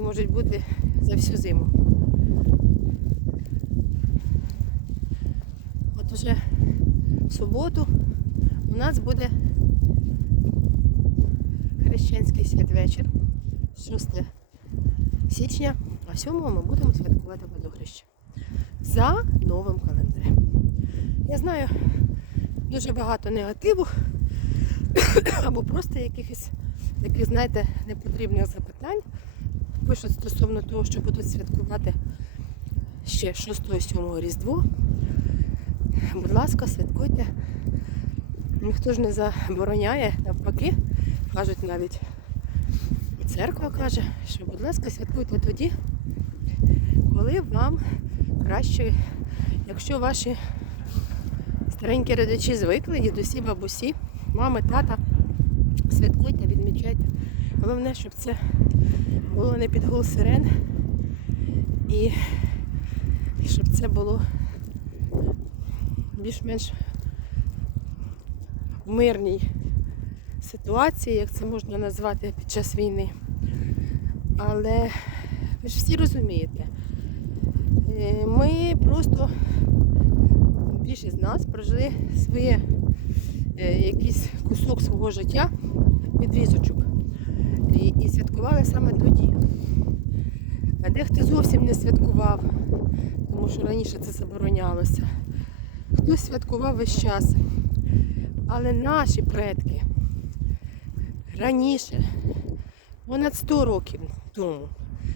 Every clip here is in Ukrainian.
можуть бути за всю зиму. От уже в суботу у нас буде хрещенський святвечір, 6 січня, а 7 ми будемо святкувати водохреща за новим календарем. Я знаю дуже багато негативу або просто якихось таких, знаєте, непотрібних запитань. Пишуть стосовно того, що будуть святкувати ще 6-7 Різдво. Будь ласка, святкуйте. Ніхто ж не забороняє, навпаки, кажуть навіть і церква каже, що, будь ласка, святкуйте тоді, коли вам краще, якщо ваші старенькі родичі звикли, дідусі, бабусі, мами, тата, святкуйте, відмічайте. Головне, щоб це було не під гул сирен і щоб це було більш-менш в мирній ситуації, як це можна назвати під час війни. Але ви ж всі розумієте, е, ми просто більшість з нас прожили своє е, якийсь кусок свого життя відрізочок. І, і святкували саме тоді. А дехто зовсім не святкував, тому що раніше це заборонялося. Хтось святкував весь час. Але наші предки раніше, понад 100 років тому,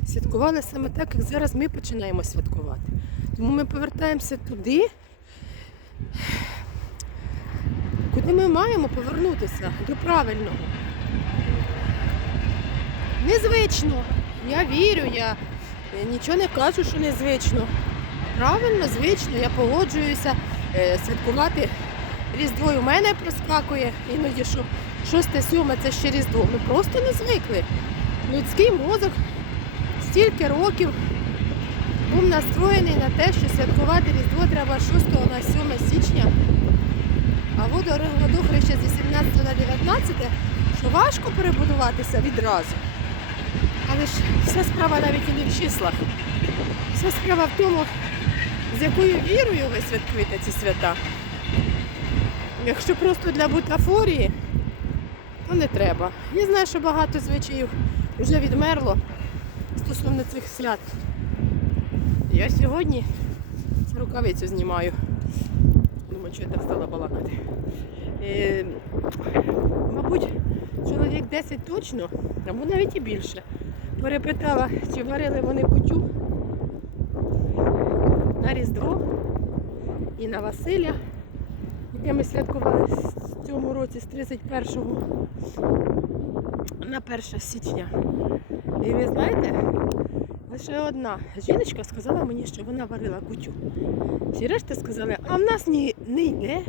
святкували саме так, як зараз ми починаємо святкувати. Тому ми повертаємося туди, куди ми маємо повернутися до правильного. Незвично. Я вірю, я нічого не кажу, що незвично. Правильно, звично, я погоджуюся е, святкувати Різдво у мене проскакує, іноді що шосте, сьоме це ще Різдво. Ми просто не звикли. Людський мозок стільки років був настроєний на те, що святкувати Різдво треба 6 на 7 січня, а водохреща з 18 на 19, що важко перебудуватися відразу. Але ж вся справа навіть і не в числах. Вся справа в тому, з якою вірою ви святкуєте ці свята. Якщо просто для бутафорії, то не треба. Я знаю, що багато звичаїв вже відмерло стосовно цих свят. Я сьогодні рукавицю знімаю. Що я так стала балакати. Е, мабуть, чоловік 10 точно, або навіть і більше. Перепитала, чи варили вони кутю на Різдво і на Василя, яке ми святкували в цьому році з 31 на 1 січня. І ви знаєте, лише одна жіночка сказала мені, що вона варила кутю. Всі решта сказали, а в нас ні, не йде,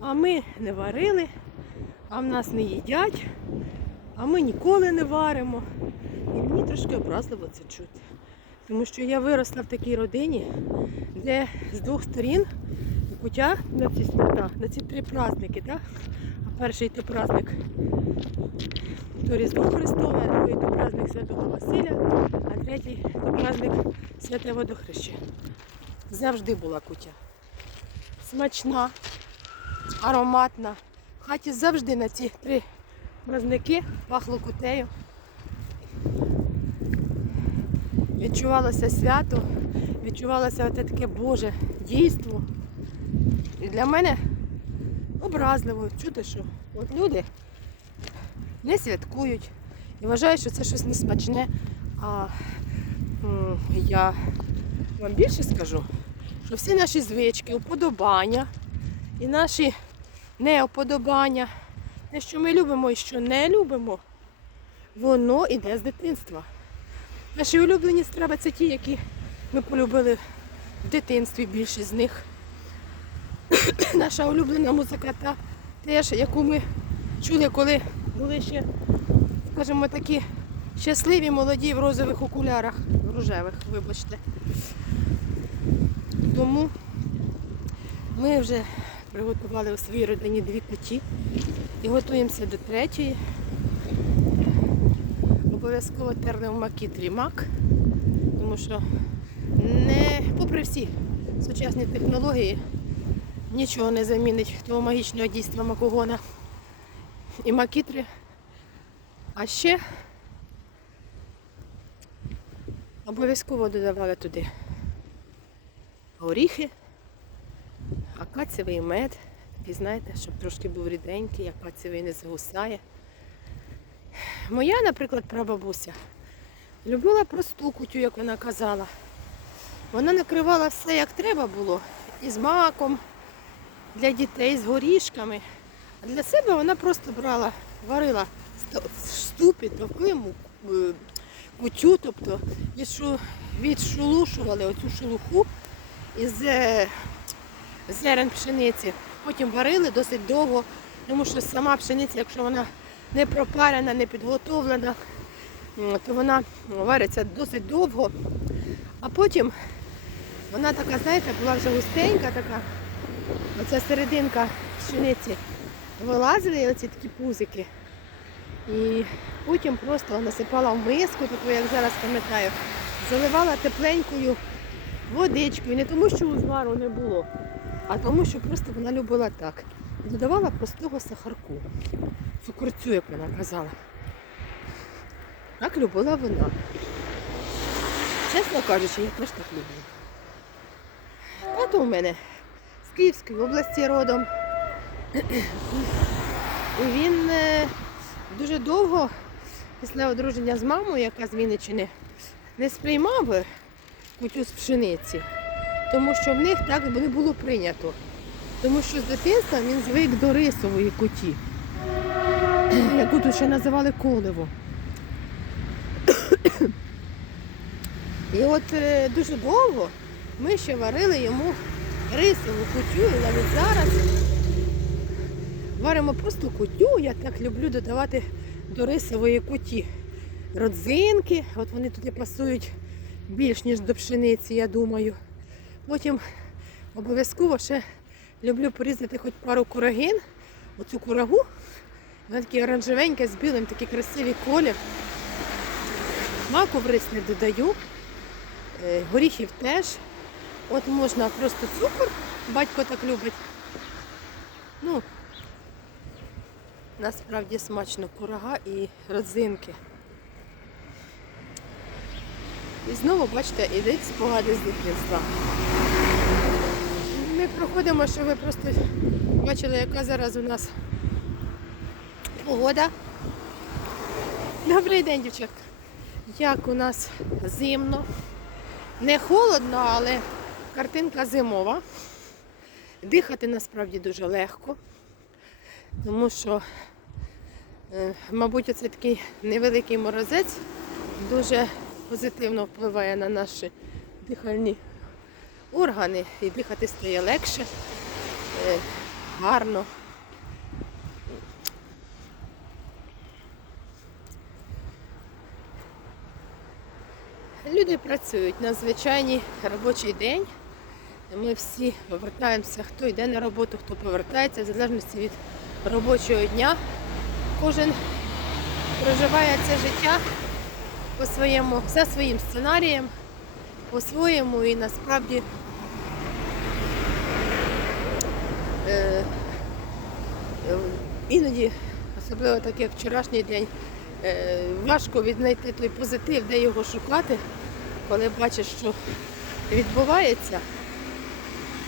а ми не варили, а в нас не їдять, а ми ніколи не варимо. І мені трошки образливо це чути. Тому що я виросла в такій родині, де з двох сторін кутя на ці свята, на ці три праздники, так? Перший то праздник то Різдво Христове, другий то праздник Святого Василя, а третій то праздник Святе Водохреще. Завжди була кутя. Смачна, ароматна. В хаті завжди на ці три праздники пахло кутею. Відчувалося свято, відчувалося таке Боже дійство. І для мене образливо чути, що от люди не святкують і вважають, що це щось несмачне. А я вам більше скажу, що всі наші звички, уподобання і наші неоподобання, те, що ми любимо і що не любимо, воно йде з дитинства. Наші улюблені страви це ті, які ми полюбили в дитинстві, більшість з них. Наша улюблена музика та теж, яку ми чули, коли були ще, скажімо, такі щасливі молоді в розових окулярах, рожевих, вибачте. Тому ми вже приготували у своїй родині дві куті і готуємося до третьої. обов'язково терли в макітрі мак, тому що не, попри всі сучасні технології, нічого не замінить того магічного дійства макогона і макітри. А ще обов'язково додавали туди горіхи, акацевий мед. Такий, знаєте, щоб трошки був ріденький, акацевий не загусає. Моя, наприклад, прабабуся любила просту кутю, як вона казала. Вона накривала все як треба було, і з маком, для дітей, з горішками. А для себе вона просто брала, варила в ступі, товкли е, кутю, тобто відшелушували оцю шелуху із е, зерен пшениці. Потім варили досить довго, тому що сама пшениця, якщо вона не пропарена, не підготовлена, то вона вариться досить довго. А потім вона така, знаєте, була вже густенька така. Оця серединка пшениці вилазили оці такі пузики. І потім просто насипала в миску, таку, як зараз пам'ятаю, заливала тепленькою водичкою. Не тому, що узвару не було, а тому, що просто вона любила так. Додавала простого сахарку. Цукорцю, як вона казала. Так любила вона. Чесно кажучи, я теж так люблю. Тато у мене Київської області родом. І він е, дуже довго, після одруження з мамою, яка з Вінниччини, не сприймав кутю з пшениці, тому що в них так не було прийнято. Тому що з дитинства він звик до рисової куті, яку тут ще називали коливо. І от е, дуже довго ми ще варили йому рисову кутю, і навіть зараз варимо просто кутю. Я так люблю додавати до рисової куті родзинки. От вони туди пасують більш ніж до пшениці, я думаю. Потім обов'язково ще люблю порізати хоч пару курагин. Оцю курагу. Вона такі оранжевенька з білим, такий красивий колір. Маку в рис не додаю. Е, Горіхів теж. От можна просто цукор, батько так любить. Ну, насправді смачно курага і родзинки. І знову, бачите, ідуть спогади з дитинства. Ми проходимо, щоб ви просто бачили, яка зараз у нас погода. Добрий день, дівчатка. Як у нас зимно. Не холодно, але картинка зимова. Дихати насправді дуже легко, тому що, е, мабуть, оце такий невеликий морозець дуже позитивно впливає на наші дихальні органи і дихати стає легше, е, гарно. Люди працюють на звичайний робочий день. Ми всі повертаємося, хто йде на роботу, хто повертається, в залежності від робочого дня. Кожен проживає це життя по своєму, за своїм сценарієм, по-своєму і насправді е, іноді, особливо так як вчорашній день, е, важко віднайти той позитив, де його шукати, коли бачиш, що відбувається.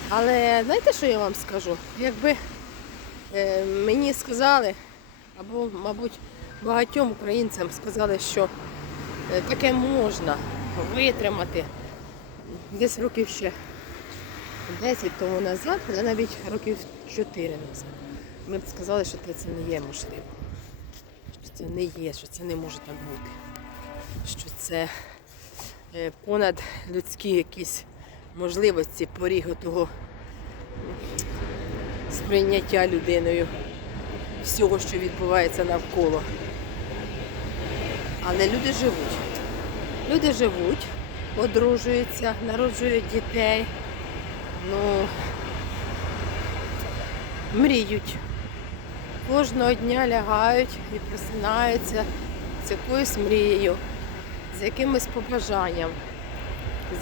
Але знаєте, що я вам скажу? Якби е, мені сказали, або, мабуть, багатьом українцям сказали, що е, таке можна витримати десь років ще 10 тому назад, але навіть років 4 назад. Ми б сказали, що це не є можливо. Що це не є, що це не може так бути. Що це е, понад людські якісь можливості поріг того сприйняття людиною всього, що відбувається навколо. Але люди живуть. Люди живуть, одружуються, народжують дітей, ну, мріють. Кожного дня лягають і просинаються з якоюсь мрією, з якимось побажанням,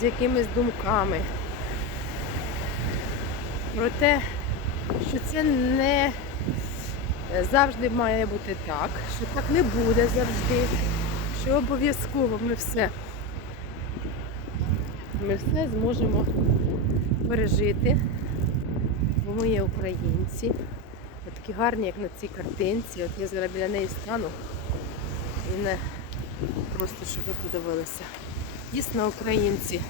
з якимись думками. Про те, що це не завжди має бути так, що так не буде завжди, що обов'язково ми все, ми все зможемо пережити, бо ми є українці. Такі гарні, як на цій картинці. От я зараз біля неї стану і не просто щоб ви подивилися. Дійсно українці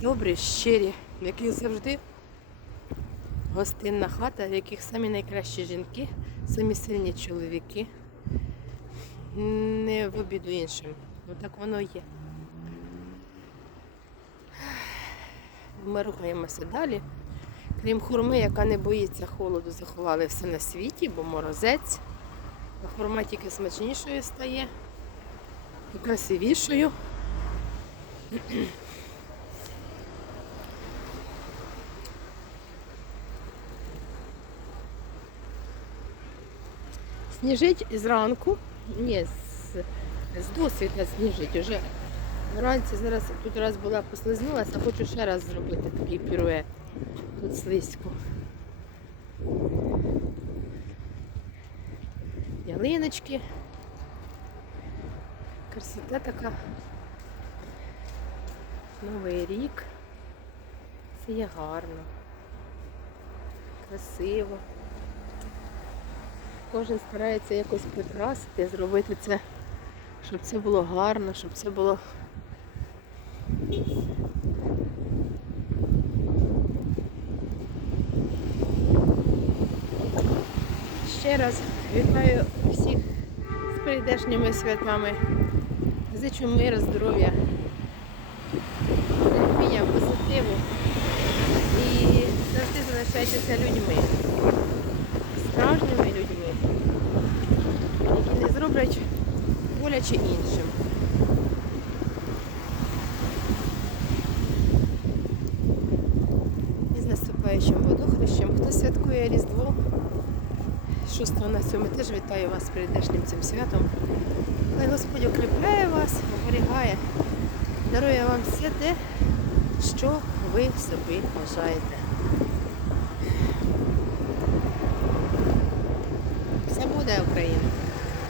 добрі, щирі, в яких завжди гостинна хата, в яких самі найкращі жінки, самі сильні чоловіки. Не в обіду іншим. Ну так воно є. Ми рухаємося далі. Крім хурми, яка не боїться холоду, заховали все на світі, бо морозець. А хурма тільки смачнішою стає і красивішою. Сніжить зранку, ні, з, з досвіта сніжить. Уже вранці зараз тут раз була послизнулася, хочу ще раз зробити такий пірует. Тут слизько. Ялиночки. Красота така. Новий рік. Це є гарно. Красиво. Кожен старається якось прикрасити, зробити це, щоб це було гарно, щоб це було Ще раз вітаю всіх з прийдешніми святами. Зичу миру, здоров'я, терпіння, позитиву і завжди залишайтеся людьми, справжніми людьми, які не зроблять боляче іншим. І з наступаючим водохрещем, хто святкує Різдво. 6 на 7 теж вітаю вас з прийдешнім цим святом. Хай Господь укріпляє вас, оберігає, дарує вам все те, що ви собі бажаєте.